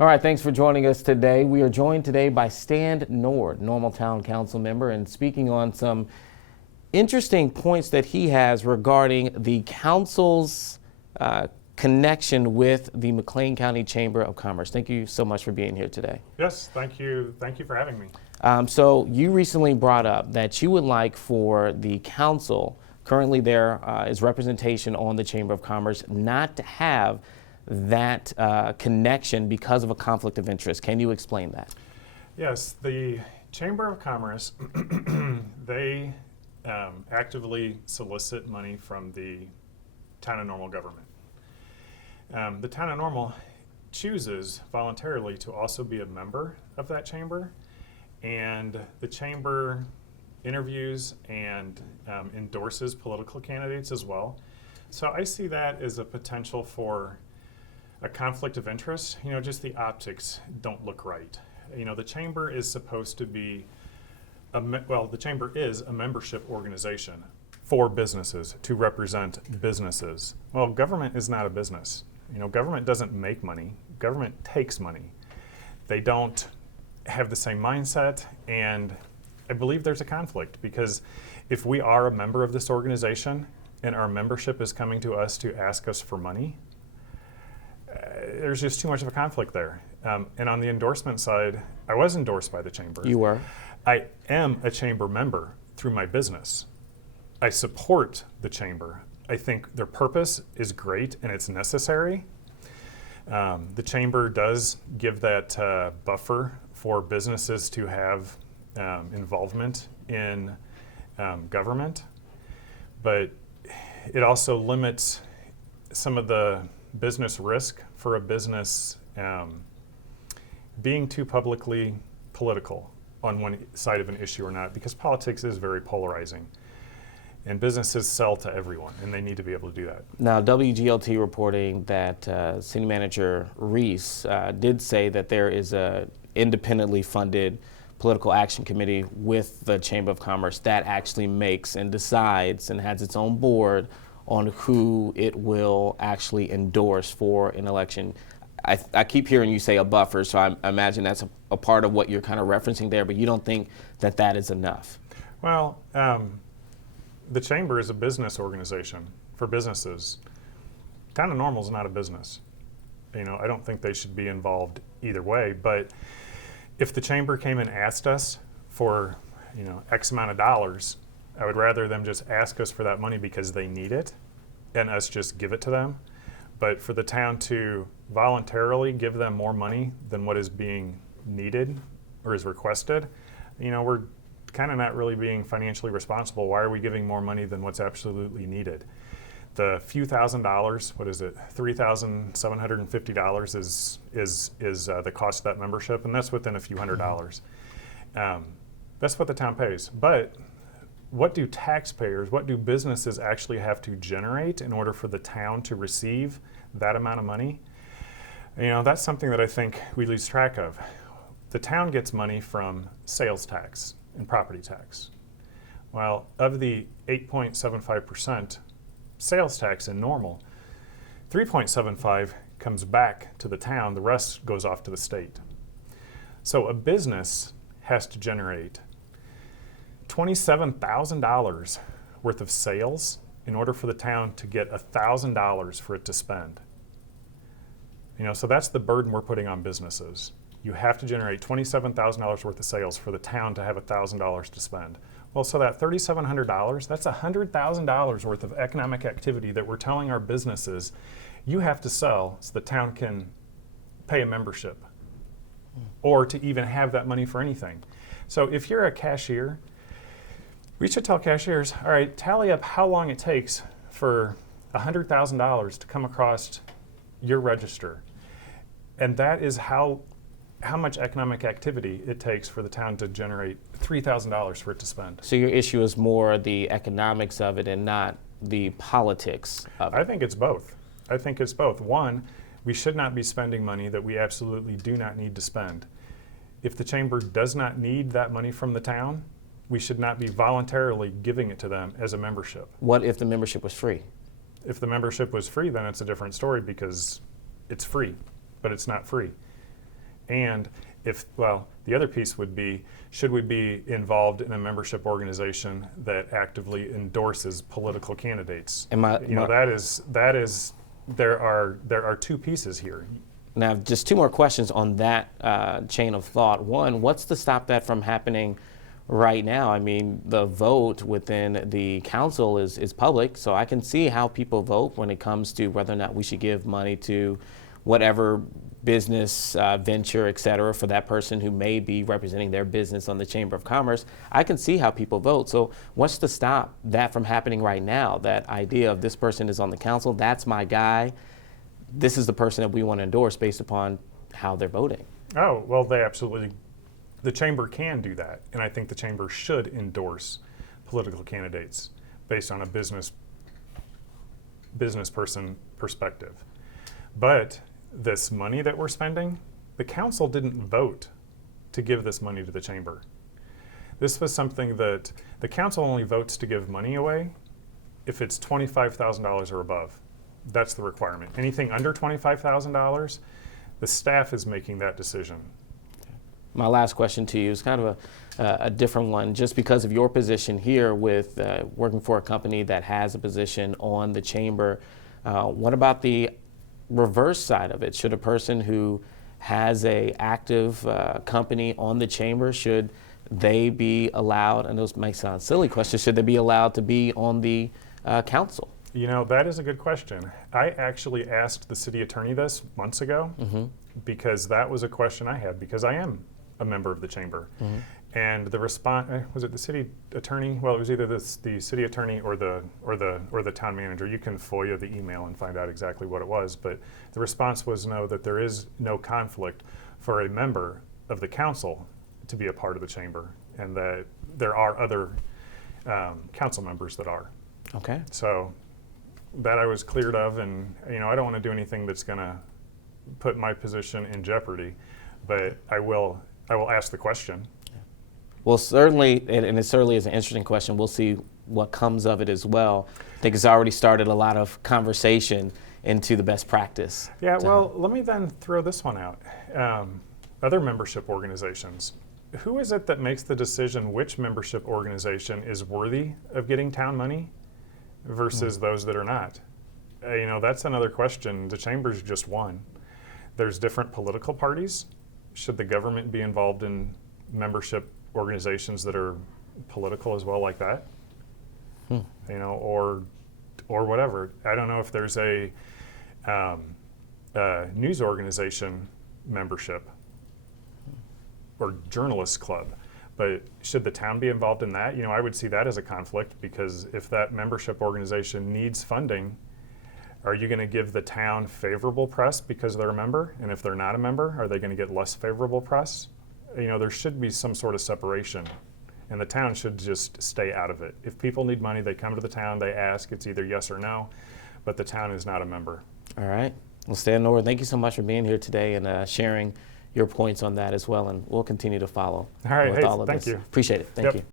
All right, thanks for joining us today. We are joined today by Stan Nord, normal town council member, and speaking on some interesting points that he has regarding the council's connection with the McLean County Chamber of Commerce. Thank you so much for being here today. Yes, thank you. Thank you for having me. So you recently brought up that you would like for the council, currently there is representation on the Chamber of Commerce, not to have that connection because of a conflict of interest. Can you explain that? Yes, the Chamber of Commerce, they actively solicit money from the Town of Normal government. The Town of Normal chooses voluntarily to also be a member of that chamber, and the chamber interviews and endorses political candidates as well. So I see that as a potential for a conflict of interest. You know, just the optics don't look right. You know, the chamber is supposed to be, the chamber is a membership organization for businesses, to represent businesses. Well, government is not a business. You know, government doesn't make money, government takes money. They don't have the same mindset, and I believe there's a conflict, because if we are a member of this organization and our membership is coming to us to ask us for money, there's just too much of a conflict there. And on the endorsement side, I was endorsed by the chamber. You were? I am a chamber member through my business. I support the chamber. I think their purpose is great and it's necessary. The chamber does give that buffer for businesses to have involvement in government, but it also limits some of the business risk for a business being too publicly political on one side of an issue or not, because politics is very polarizing. And businesses sell to everyone, and they need to be able to do that. Now, WGLT reporting that City Manager Reese did say that there is a independently funded political action committee with the Chamber of Commerce that actually makes and decides and has its own board on who it will actually endorse for an election. I keep hearing you say a buffer, so I imagine that's a part of what you're kind of referencing there, but you don't think that that is enough? Well, the chamber is a business organization for businesses. Town of Normal is not a business. You know, I don't think they should be involved either way, but if the chamber came and asked us for, you know, X amount of dollars, I would rather them just ask us for that money because they need it and us just give it to them. But for the town to voluntarily give them more money than what is being needed or is requested, you know, we're kind of not really being financially responsible. Why are we giving more money than what's absolutely needed? The few $1,000s, what is it, $3,750 is the cost of that membership, and that's within a few $100s. That's what the town pays. But what do taxpayers, what do businesses actually have to generate in order for the town to receive that amount of money? You know, that's something that I think we lose track of. The town gets money from sales tax and property tax. Well, of the 8.75% sales tax in Normal, 3.75 comes back to the town, the rest goes off to the state. So a business has to generate $27,000 worth of sales in order for the town to get $1,000 for it to spend. You know, so that's the burden we're putting on businesses. You have to generate $27,000 worth of sales for the town to have $1,000 to spend. Well, so that $3,700, that's $100,000 worth of economic activity that we're telling our businesses you have to sell so the town can pay a membership or to even have that money for anything. So if you're a cashier, we should tell cashiers, all right, tally up how long it takes for $100,000 to come across your register. And that is how much economic activity it takes for the town to generate $3,000 for it to spend. So your issue is more the economics of it and not the politics of it? I think it's both. I think it's both. One, we should not be spending money that we absolutely do not need to spend. If the chamber does not need that money from the town, we should not be voluntarily giving it to them as a membership. What if the membership was free? If the membership was free, then it's a different story because it's free, but it's not free. And the other piece would be, should we be involved in a membership organization that actively endorses political candidates? There are two pieces here. Now, just two more questions on that chain of thought. One, what's to stop that from happening right now? I mean, the vote within the council is public, so I can see how people vote when it comes to whether or not we should give money to whatever business venture, et cetera, for that person who may be representing their business on the Chamber of Commerce. I can see how people vote. So what's to stop that from happening right now? That idea of this person is on the council, that's my guy, this is the person that we want to endorse based upon how they're voting. Oh, well, the chamber can do that. And I think the chamber should endorse political candidates based on a business person perspective. But this money that we're spending, the council didn't vote to give this money to the chamber. This was something that the council only votes to give money away if it's $25,000 or above. That's the requirement. Anything under $25,000, the staff is making that decision. My last question to you is kind of a different one, just because of your position here with working for a company that has a position on the chamber. What about the reverse side of it? Should a person who has a active company on the chamber, should they be allowed, and those might sound silly questions, should they be allowed to be on the council? You know, that is a good question. I actually asked the city attorney this months ago because that was a question I had, because I am a member of the chamber. And the response, was it the city attorney? Well, it was either the city attorney or the town manager. You can FOIA the email and find out exactly what it was, but the response was no, that there is no conflict for a member of the council to be a part of the chamber, and that there are other council members that are. Okay. So that I was cleared of, and I don't want to do anything that's going to put my position in jeopardy, but I will ask the question. Well, certainly, and it certainly is an interesting question. We'll see what comes of it as well. I think it's already started a lot of conversation into the best practice. Yeah, well, let me then throw this one out. Other membership organizations. Who is it that makes the decision which membership organization is worthy of getting town money versus those that are not? That's another question. The chamber's just one. There's different political parties. Should the government be involved in membership organizations that are political as well, like that? Or whatever. I don't know if there's a news organization membership or journalist club, but should the town be involved in that? I would see that as a conflict, because if that membership organization needs funding, are you going to give the town favorable press because they're a member? And if they're not a member, are they going to get less favorable press? There should be some sort of separation, and the town should just stay out of it. If people need money, they come to the town, they ask, it's either yes or no, but the town is not a member. All right. Well, Stan Nord, thank you so much for being here today and sharing your points on that as well, and we'll continue to follow. All right, with all of thank this. you. Appreciate it. Thank you.